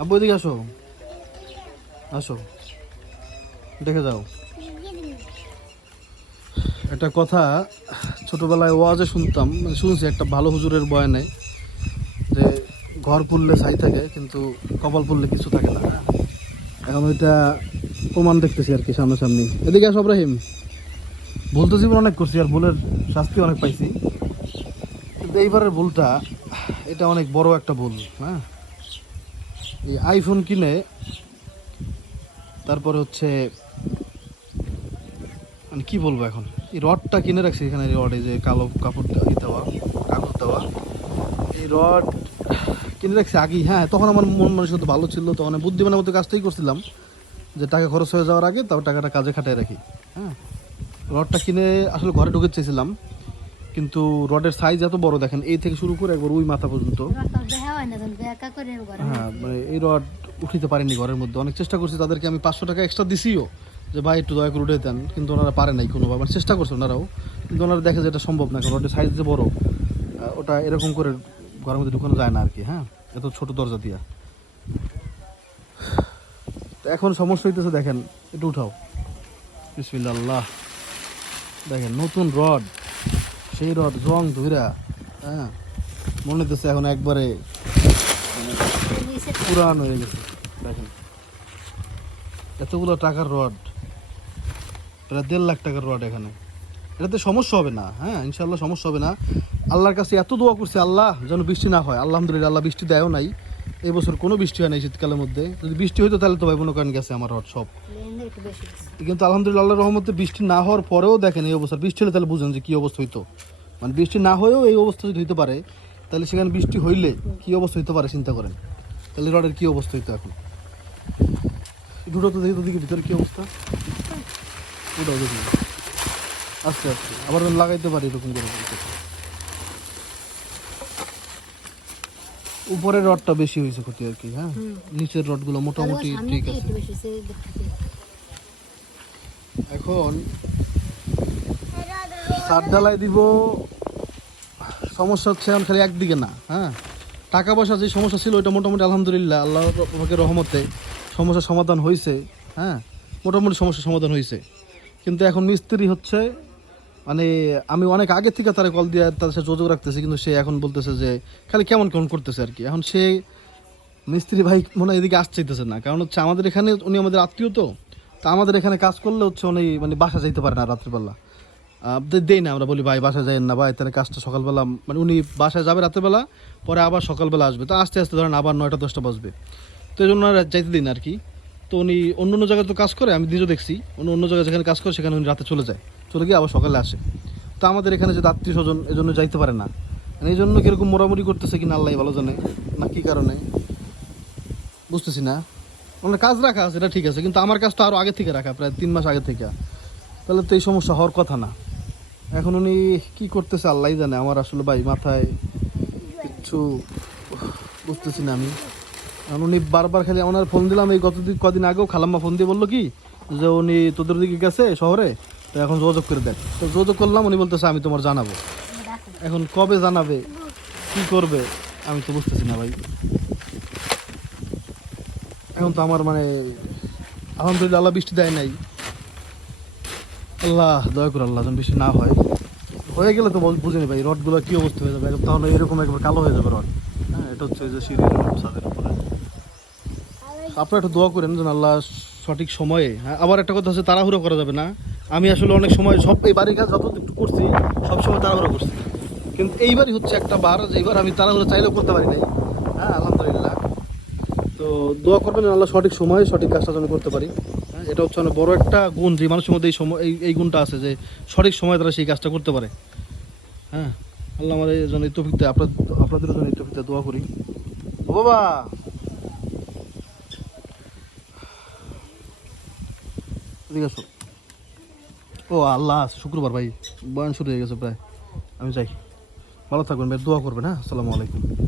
আব্বু, এদিকে আসো। আসো। দেখে যাও। একটা কথা, ছোটবেলায় ওয়াজে শুনতাম মানে শুনছি, একটা ভালো হুজুরের বয়ানে, যে ঘর পুড়লে ছাই থাকে, কিন্তু কপাল পুড়লে কিছু থাকে না। এখন ওইটা প্রমাণ দেখতেছি আর কি, সামনাসামনি। এদিকে আসো ইব্রাহিম ভুল তো জীবন অনেক করছি, আর ভুলের শাস্তি অনেক পাইছি। কিন্তু এইবারের ভুলটা, এটা অনেক বড় একটা ভুল হ্যাঁ? এই আইফোন কিনে তারপরে হচ্ছে মানে কি বলব এখন? এই রডটা কিনে রাখছি এখানে রড এই যে কালো কাপড় দেওয়া কাগজ দেওয়া। এই রড কিনে রাখছি আগেই হ্যাঁ তখন আমার মন মানসিকতা ভালো ছিল, তখন বুদ্ধিমানের মতো কাজটাই করছিলাম, যে টাকা খরচ হয়ে যাওয়ার আগে তারপর টাকাটা কাজে খাটায় রাখি হ্যাঁ। রডটা কিনে আসলে ঘরে ঢুকে চেয়েছিলাম কিন্তু রডের সাইজ এত বড় দেখেন এই থেকে শুরু করে একবার ওই মাথা পর্যন্ত। হয় মানে এই রড উঠিতে পারেনি ঘরের মধ্যে। অনেক চেষ্টা করছি তাদেরকে আমি পাঁচশো টাকা এক্সট্রা দিছিও যে ভাই একটু দয়া করে উঠে দেন। কিন্তু ওনারা পারে নাই কোনোভাবে। মানে চেষ্টা করছে ওনারাও কিন্তু ওনারা দেখে যে এটা সম্ভব না কারণ রডের সাইজ যে বড় ওটা এরকম করে ঘরের মধ্যে ঢুকানো যায় না আর কি হ্যাঁ? এত ছোট দরজা দিয়া। তো এখন সমস্যা হইতেছে দেখেন একটু উঠাও। বিসমিল্লা দেখেন নতুন রড সেই রড জং ধুইরা হ্যাঁ মনে হচ্ছে এখন একবারে পুরান হয়ে গেছে। দেখেন, এতগুলো টাকার রড, প্রায় দেড় লাখ টাকার রড এখানে। এটাতে সমস্যা হবে না হ্যাঁ ইনশাল্লাহ সমস্যা হবে না। আল্লাহর কাছে এত দোয়া করছে, আল্লাহ যেন বৃষ্টি না হয়। আলহামদুলিল্লাহ, আল্লাহ বৃষ্টি দেয়ও নাই। এই বছর কোনো বৃষ্টি হয় নাই শীতকালের মধ্যে। যদি বৃষ্টি হইতো তাহলে তো ভাই মনে করেন গেছে আমার রড সব। কিন্তু আলহামদুলিল্লাহ আল্লাহর রহমতে বৃষ্টি না হওয়ার পরেও দেখেন এই অবস্থা। বৃষ্টি হলে তাহলে বুঝেন যে কী অবস্থা হইতো। মানে বৃষ্টি না হয়েও এই অবস্থা যদি হইতে পারে তাহলে সেখানে বৃষ্টি হইলে কী অবস্থা হইতে পারে চিন্তা করেন। তাহলে রডের কী অবস্থা হইতো এখন? দুটো তো দেখি তো দেখি ভিতরে কী অবস্থা? ওটাও দেখি। আস্তে আস্তে। আবার লাগাইতে পারি এরকম করে। উপরের রডটা বেশি হয়েছে ক্ষতি আর কি হ্যাঁ? নিচের রডগুলো তাহলে মোটামুটি ঠিক আছে। এখন সাত ঢালাই দিব সমস্যা হচ্ছে এখন খালি একদিকে না হ্যাঁ? টাকা পয়সা যে সমস্যা ছিল ওইটা মোটামুটি আলহামদুলিল্লাহ আল্লাহ রহমতে সমস্যার সমাধান হয়েছে হ্যাঁ? মোটামুটি সমস্যার সমাধান হয়েছে কিন্তু এখন মিস্ত্রি হচ্ছে মানে আমি অনেক আগে থেকে তারা কল দিয়ে তাদের সাথে যোগাযোগ রাখতেছি, কিন্তু সে এখন বলতেছে যে, খালি কেমন কেমন করতেছে আর কি এখন সে মিস্ত্রি ভাই মনে হয় এদিকে আসতে চাইতেছে না। কারণ হচ্ছে আমাদের এখানে উনি আমাদের আত্মীয় তো, তা আমাদের এখানে কাজ করলে হচ্ছে উনি মানে বাসা যাইতে পারে না রাত্রিবেলা। দেই না আমরা বলি, ভাই বাসা যাই না, ভাই, তাহলে কাজটা সকালবেলা মানে উনি বাসায় যাবে রাত্রেবেলা, পরে আবার সকালবেলা আসবে। তো আস্তে আস্তে ধরেন আবার নয়টা দশটা বাজবে। তো এই জন্য যাইতে দিন আর কি তো উনি অন্য অন্য জায়গায় তো কাজ করে, আমি নিজেও দেখছি। উনি অন্য জায়গায় যেখানে কাজ করে, সেখানে উনি রাতে চলে যায়। চলে গিয়ে আবার সকালে আসে। তো আমাদের এখানে যে আত্মীয় স্বজন এই জন্য যাইতে পারে না। মানে এই জন্য কীরকম মোড়ামুড়ি করতেছে কিনা আল্লাহ ভালো জানে। না কী কারণে? বুঝতেছি না। মানে কাজ রাখা আছে, এটা ঠিক আছে, কিন্তু আমার কাজটা আরও আগে থেকে রাখা, প্রায় তিন মাস আগে থেকে। তাহলে তো এই সমস্যা হওয়ার কথা না। এখন উনি কি করতেছে আল্লাহ জানে, আমার আসলে ভাই মাথায় কিচ্ছু বুঝতেছি না আমি। উনি বারবার খালি ওনার ফোন দিলাম, এই গত দিন কদিন আগেও খালাম্মা ফোন দিয়ে বলল কি, যে উনি তোদের দিকে গেছে শহরে, তো এখন যোগাযোগ করে দেন। তো যোগাযোগ করলাম, উনি বলতেছে, আমি তোমার জানাব। এখন কবে জানাবে, কি করবে, আমি তো বুঝতেছি না ভাই। এখন তো আমার মানে আলহামদুলিল্লাহ আল্লাহ বৃষ্টি দেয় নাই। আল্লাহ, দয়া করে আল্লাহ যেন বৃষ্টি না হয়। হয়ে গেলে তো বুঝিনি ভাই, রডগুলো কি অবস্থা হয়ে যাবে? তাহলে এরকম একবার কালো হয়ে যাবে রড। হ্যাঁ এটা হচ্ছে যে সিঁড়ির উপরে। আপনারা একটু দোয়া করেন যেন আল্লাহ সঠিক সময়ে হ্যাঁ আবার একটা কথা হচ্ছে তাড়াহুড়ো করা যাবে না। আমি আসলে অনেক সময় সব এই বাড়ির কাজ যত একটু করছি সব সময় তাড়াহুড়ো করছি। কিন্তু এইবারই হচ্ছে একটা বার যে এইবার আমি তাড়াহুড়ো চাইলেও করতে পারি নাই। হ্যাঁ আলহামদুলিল্লাহ। তো দোয়া করবেন আল্লাহ সঠিক সময়ে সঠিক কাজটা যেন করতে পারি। হ্যাঁ এটা হচ্ছে অনেক বড় একটা গুণ যে মানুষের মধ্যে এই সময়, এই এই গুণটা আছে যে সঠিক সময়ে তারা সেই কাজটা করতে পারে। হ্যাঁ আল্লাহ জন্য এই তফিকতে আপনার আপনাদের জন্য এই তফিকতে দোয়া করি। ও বাবা! ও আল্লাহ, শুক্রবার ভাই, বয়ান শুরু হয়ে গেছে প্রায়। আমি যাই। ভালো থাকবেন ভাই, দোয়া করবেন হ্যাঁ? আসসালামু আলাইকুম।